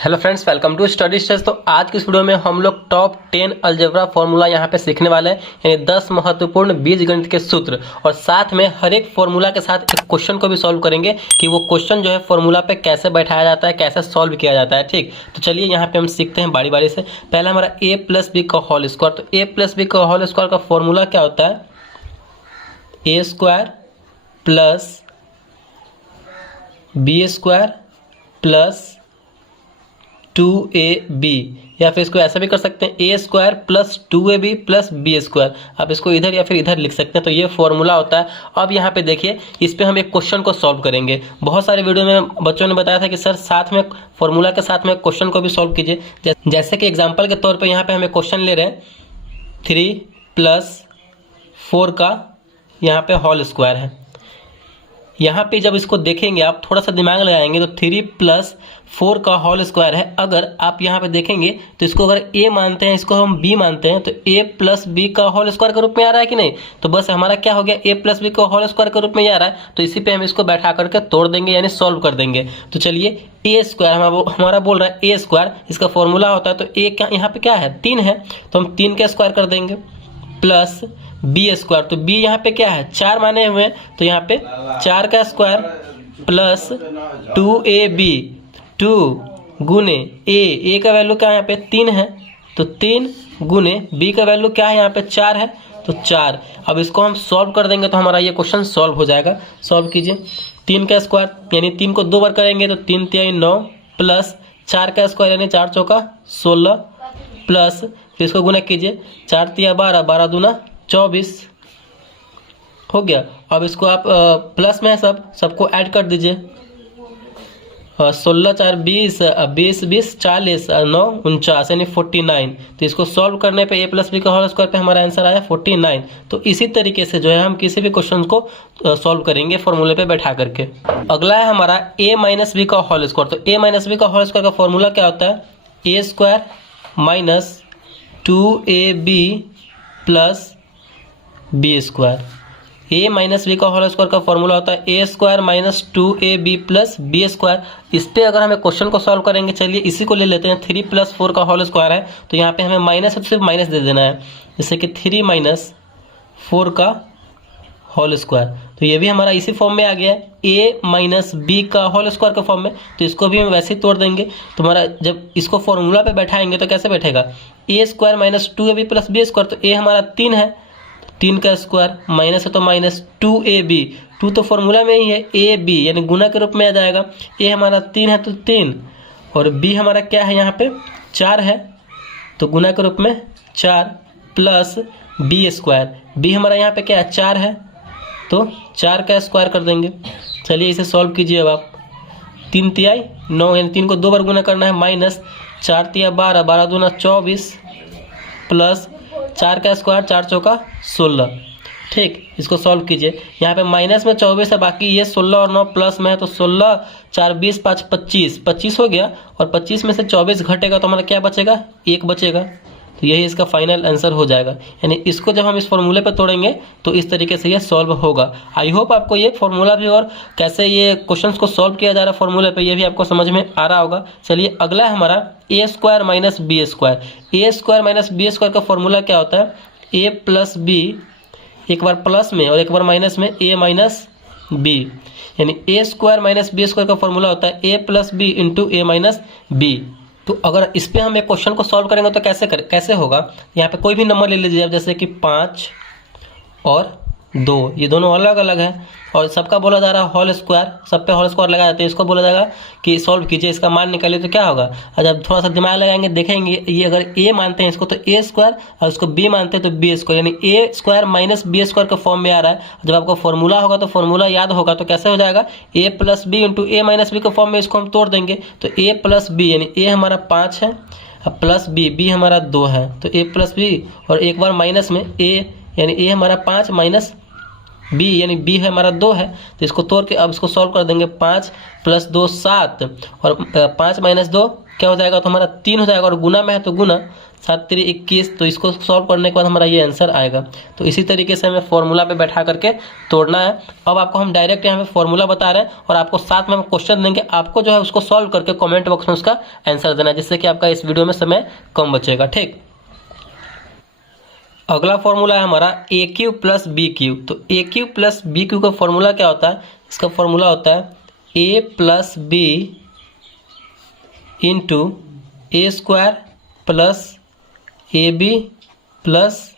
Hello friends, welcome to study stage. तो आज की इस वीडियो में हम लोग टॉप 10 अलजेब्रा फॉर्मूला यहाँ पे सीखने वाले हैं, यानी 10 महत्वपूर्ण बीजगणित के सूत्र, और साथ में हर एक फॉर्मूला के साथ एक क्वेश्चन को भी सॉल्व करेंगे कि वो क्वेश्चन जो है फॉर्मूला पे कैसे बैठाया जाता है, कैसे सॉल्व किया जाता है। ठीक, तो चलिए यहाँ पे हम सीखते हैं बारी बारी से। पहला हमारा ए प्लस बी का होल स्क्वायर। तो ए प्लस बी का होल स्क्वायर का फॉर्मूला क्या होता है? A square plus B square plus 2ab, या फिर इसको ऐसा भी कर सकते हैं A square plus 2ab plus B square. आप इसको इधर या फिर इधर लिख सकते हैं। तो ये फॉर्मूला होता है। अब यहाँ पे देखिए, इस पे हम एक क्वेश्चन को सॉल्व करेंगे। बहुत सारे वीडियो में बच्चों ने बताया था कि सर साथ में फॉर्मूला के साथ में क्वेश्चन को भी सॉल्व कीजिए। जैसे कि एग्जाम्पल के तौर पर यहाँ पे हमें क्वेश्चन ले रहे हैं 3 + 4 का यहाँ पे होल स्क्वायर है। यहाँ पे जब इसको देखेंगे, आप थोड़ा सा दिमाग लगाएंगे तो 3 + 4 का होल स्क्वायर है। अगर आप यहाँ पे देखेंगे तो इसको अगर a मानते हैं, इसको हम b मानते हैं, तो a + b का होल स्क्वायर के रूप में आ रहा है कि नहीं? तो बस हमारा क्या हो गया, a + b का होल स्क्वायर के रूप में आ रहा है। तो इसी पे हम इसको बैठा करके तोड़ देंगे, यानी सॉल्व कर देंगे। तो चलिए, a स्क्वायर हमारा बोल रहा है a स्क्वायर, इसका फॉर्मूला होता है। तो a क्या यहाँ पे क्या है? 3 है, तो हम 3 का स्क्वायर कर देंगे प्लस बी स्क्वायर। तो बी यहाँ पे क्या है? 4 माने हुए हैं, तो यहाँ पे 4 का स्क्वायर प्लस 2ab, 2 गुने ए का वैल्यू क्या है यहाँ पे? 3 है, तो 3 गुने बी का वैल्यू क्या है यहाँ पे? 4 है, तो 4। अब इसको हम सॉल्व कर देंगे तो हमारा ये क्वेश्चन सॉल्व हो जाएगा। सॉल्व कीजिए। 3 का स्क्वायर यानी 3 को 2 बार करेंगे तो 3 × 3 = 9 प्लस 4 का स्क्वायर यानी 4 × 4 = 16 प्लस, फिर इसको गुना कीजिए, 4 × 3 = 12, 12 × 2 = 24 हो गया। अब इसको आप प्लस में है, सबको ऐड कर दीजिए। 16 × 4 = 20, 20 × 20 = 40, 9 × 49 यानी 49। तो इसको सॉल्व करने पे a + b का होल स्क्वायर पे हमारा आंसर आया 49। तो इसी तरीके से जो है हम किसी भी क्वेश्चन को सॉल्व करेंगे फॉर्मूले पे बैठा करके। अगला है हमारा a - b का होल स्क्वायर। तो a - b का होल स्क्वायर का फॉर्मूला क्या होता है? a square minus 2ab plus B square. a - b का होल स्क्वायर का फॉर्मूला होता है a square minus 2ab plus B square. इस पे अगर हमें क्वेश्चन को सॉल्व करेंगे, चलिए इसी को ले लेते हैं। 3 + 4 का होल स्क्वायर है, तो यहाँ पे हमें माइनस है तो सिर्फ माइनस दे देना है, जैसे कि 3 - 4 का होल स्क्वायर। तो ये भी हमारा इसी फॉर्म में आ गया है, a - b का होल स्क्वायर के फॉर्म में। तो इसको भी हम वैसे ही तोड़ देंगे। तो हमारा जब इसको फॉर्मूला पे बैठाएंगे तो कैसे बैठेगा? a square minus 2ab plus B square. तो a हमारा 3 है, 3 का स्क्वायर माइनस है तो माइनस 2ab, 2 तो फॉर्मूला में ही है, ab यानी गुना के रूप में आ जाएगा। a हमारा 3 है तो 3, और b हमारा क्या है यहाँ पे? 4 है, तो गुना के रूप में 4 प्लस बी स्क्वायर। b हमारा यहाँ पे क्या है? 4 है, तो 4 का स्क्वायर कर देंगे। चलिए इसे सॉल्व कीजिए। अब आप 3 × 3 = 9, यानी 3 को 2 बार गुना करना है, माइनस 4 × 3 = 12, 12 × 2 = 24 प्लस 4 का स्क्वायर, 4 × 4 = 16। ठीक, इसको सॉल्व कीजिए। यहाँ पे माइनस में 24 है, बाकी ये 16 और 9 प्लस में है, तो 16 × 4 = 20, 5 = 25, 25 हो गया। और 25 में से 24 घटेगा तो हमारा क्या बचेगा? 1 बचेगा। तो यही इसका फाइनल आंसर हो जाएगा। यानी इसको जब हम इस फॉर्मूले पे तोड़ेंगे तो इस तरीके से ये सॉल्व होगा। आई होप आपको ये फॉर्मूला भी और कैसे ये क्वेश्चंस को सॉल्व किया जा रहा है फॉर्मूले पे, ये भी आपको समझ में आ रहा होगा। चलिए अगला है हमारा a square minus B square. a square minus B square का फॉर्मूला क्या होता है? a + b, एक बार प्लस में और एक बार माइनस में, a - b, यानी a square minus B square का फॉर्मूला होता है a + b × a - b। तो अगर इस पे हम एक क्वेश्चन को सॉल्व करेंगे तो कैसे होगा? यहाँ पे कोई भी नंबर ले लीजिए आप, जैसे कि 5 और 2, ये दोनों अलग अलग है और सबका बोला जा रहा है होल स्क्वायर, सब पे होल स्क्वायर लगा जाते हैं। इसको बोला जाएगा कि सॉल्व कीजिए, इसका मान निकालिए। तो क्या होगा? जब थोड़ा सा दिमाग लगाएंगे देखेंगे, ये अगर a मानते हैं इसको तो a स्क्वायर, और इसको b मानते हैं तो b स्क्वायर, यानी a square minus B square के फॉर्म में आ रहा है। जब आपको फॉर्मूला होगा तो फॉर्मूला याद होगा तो कैसे हो जाएगा? a + b × a - b के फॉर्म में इसको हम तोड़ देंगे। तो a + b यानी a हमारा 5 है, अब प्लस b हमारा 2 है, तो a + b, और एक बार माइनस में a, यानी a हमारा 5 माइनस b यानी b है हमारा 2 है, तो इसको तोड़ के अब इसको सॉल्व कर देंगे। 5 + 2 7 और 5 - 2 क्या हो जाएगा, तो हमारा 3 हो जाएगा, और गुना में है तो गुना, 7 × 3 = 21। तो इसको सॉल्व करने के बाद हमारा ये आंसर आएगा। तो इसी तरीके से हमें फॉर्मूला पे बैठा करके तोड़ना है। अब आपको हम डायरेक्ट यहाँ पे फॉर्मूला बता रहे हैं और आपको साथ में हम क्वेश्चन देंगे, आपको जो है उसको सॉल्व करके कमेंट बॉक्स में उसका आंसर देना है, जिससे कि आपका इस वीडियो में समय कम बचेगा। ठीक, अगला फॉर्मूला है हमारा AQ + BQ। तो AQ + BQ का फॉर्मूला क्या होता है, इसका फॉर्मूला होता है A + B × A² + AB +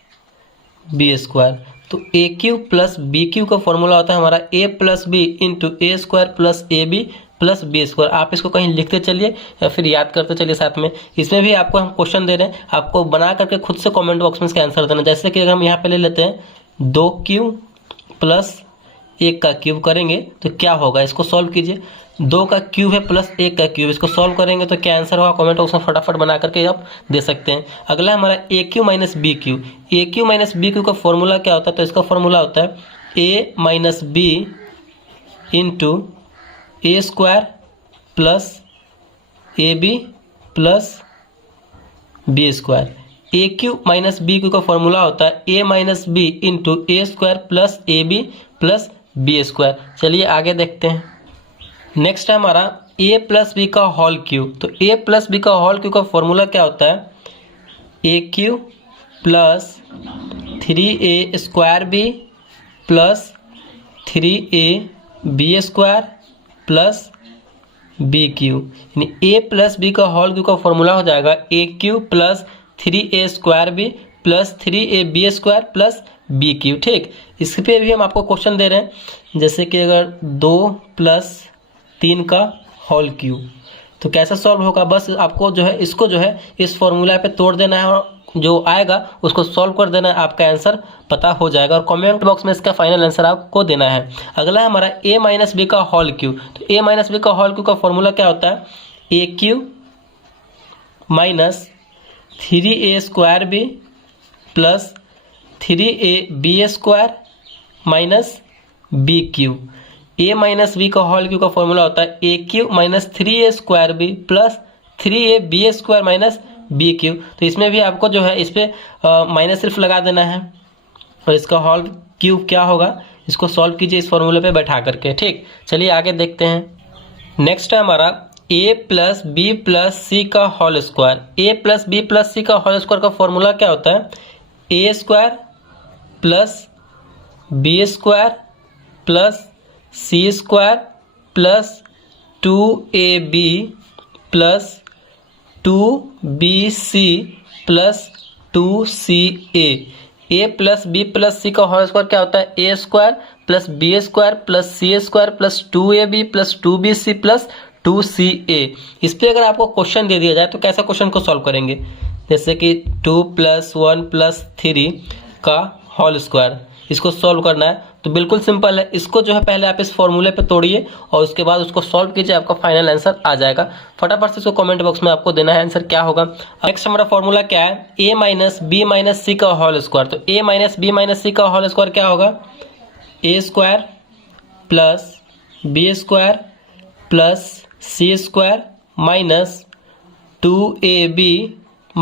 B²। तो AQ + BQ का फॉर्मूला होता है हमारा A + B × A² + AB + B²। आप इसको कहीं लिखते चलिए या फिर याद करते चलिए साथ में। इसमें भी आपको हम क्वेश्चन दे रहे हैं, आपको बना करके खुद से कमेंट बॉक्स में इसका आंसर देना। जैसे कि अगर हम यहाँ पे ले लेते हैं 2Q + 1 का क्यूब करेंगे तो क्या होगा, इसको सॉल्व कीजिए। 2 का क्यूब है प्लस 1 का क्यूब, इसको सॉल्व करेंगे तो क्या आंसर होगा, कमेंट बॉक्स में फटाफट बना करके आप दे सकते हैं। अगला हमारा AQ - BQ। AQ - BQ का फॉर्मूला क्या होता है, तो इसका फॉर्मूला होता है A - B × A² + AB + B²। AQ - BQ का फॉर्मूला होता है A - B × A² + AB + B²। चलिए आगे देखते हैं। नेक्स्ट है हमारा A + B का होल क्यूब। तो A + B का होल क्यूब का फॉर्मूला क्या होता है, AQ + 3A² + 3AB² + BQ। यानी A + B का होल क्यूब का फॉर्मूला हो जाएगा AQ + 3A² + 3AB² + BQ। ठीक, इस पे भी हम आपको क्वेश्चन दे रहे हैं, जैसे कि अगर 2 + 3 का होल क्यूब, तो कैसे सॉल्व होगा, बस आपको जो है इसको जो है इस फॉर्मूला पे तोड़ देना है और जो आएगा उसको सॉल्व कर देना है, आपका आंसर पता हो जाएगा और कमेंट बॉक्स में इसका फाइनल आंसर आपको देना है। अगला है हमारा A - B का होल क्यूब। तो A - B का होल क्यूब का फॉर्मूला क्या होता है, AQ - 3A² + 3AB² - BQ। A - B का होल क्यूब का फॉर्मूला होता है AQ - 3A² + 3AB² - BQ। तो इसमें भी आपको जो है इस पे माइनस सिर्फ लगा देना है और इसका होल क्यूब क्या होगा, इसको सॉल्व कीजिए इस फॉर्मूले पे बैठा करके। ठीक, चलिए आगे देखते हैं। नेक्स्ट है हमारा A + B + C का whole square. A + B + C का होल स्क्वायर का फॉर्मूला क्या होता है, A² + B² + C² + 2AB + 2BC + 2CA। A + B + C का होल स्क्वायर क्या होता है, A² + B² + C² + 2AB + 2BC + 2CA। इस पे अगर आपको क्वेश्चन दे दिया जाए तो कैसा क्वेश्चन को सॉल्व करेंगे, जैसे कि 2 + 1 + 3 का होल स्क्वायर, इसको सॉल्व करना है। तो बिल्कुल सिंपल है, इसको जो है पहले आप इस फॉर्मूले पे तोड़िए और उसके बाद उसको सॉल्व कीजिए, आपका फाइनल आंसर आ जाएगा। फटाफट से इसको कमेंट बॉक्स में आपको देना है आंसर क्या होगा। नेक्स्ट हमारा फॉर्मूला क्या है, A - B - C का होल स्क्वायर। तो A - B - C का होल स्क्वायर क्या होगा, A² + B² + C² - 2AB -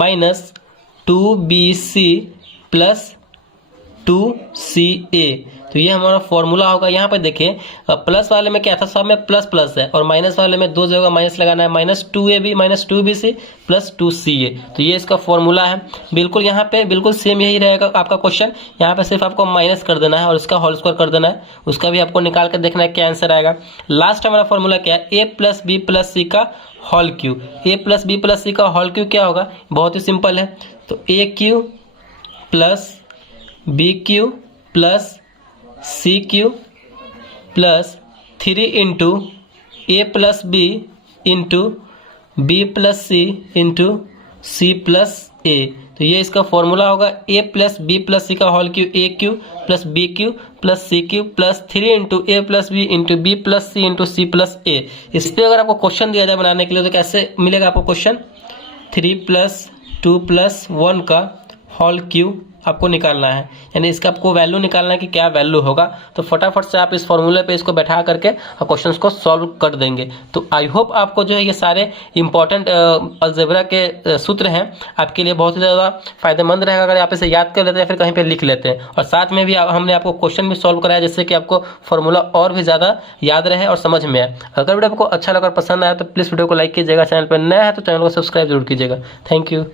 2BC + 2CA। तो ये हमारा फॉर्मूला होगा। यहाँ पे देखिए प्लस वाले में क्या था, सब में प्लस प्लस है और माइनस वाले में दो जगह माइनस लगाना है, -2AB - 2BC + 2CA। तो ये इसका फॉर्मूला है। बिल्कुल यहाँ पे बिल्कुल सेम यही रहेगा आपका क्वेश्चन। यहाँ पे सिर्फ आपको माइनस कर देना है और इसका होल स्क्वायर कर देना है, उसका भी आपको निकाल कर देखना है क्या आंसर आएगा। लास्ट हमारा फॉर्मूला क्या है, A + B + C का whole cube. A + B + C का होल क्यूब क्या होगा, बहुत ही सिंपल है। तो AQ + BQ + CQ + 3 × A + B × B + C × C + A। तो ये इसका फॉर्मूला होगा A + B + C का whole cube, AQ + BQ + CQ + 3 × A + B × B + C × C + A। इस पर अगर आपको क्वेश्चन दिया जाए बनाने के लिए तो कैसे मिलेगा आपको क्वेश्चन, 3 + 2 + 1 का होल क्यूब आपको निकालना है, यानी इसका आपको वैल्यू निकालना है कि क्या वैल्यू होगा। तो फटाफट से आप इस फॉर्मूले पे इसको बैठा करके क्वेश्चंस को सॉल्व कर देंगे। तो आई होप आपको जो है ये सारे इंपॉर्टेंट अलजेब्रा के सूत्र हैं आपके लिए बहुत ही ज़्यादा फायदेमंद रहेगा अगर आप इसे याद कर लेते हैं या फिर कहीं पर लिख लेते हैं। और साथ में भी हमने आपको क्वेश्चन भी सॉल्व कराया जिससे कि आपको फॉर्मूला और भी ज़्यादा याद रहे और समझ में आए। अगर वीडियो आपको अच्छा लगा, पसंद आया तो प्लीज़ वीडियो को लाइक कीजिएगा। चैनल पर नया है तो चैनल को सब्सक्राइब जरूर कीजिएगा। Thank you.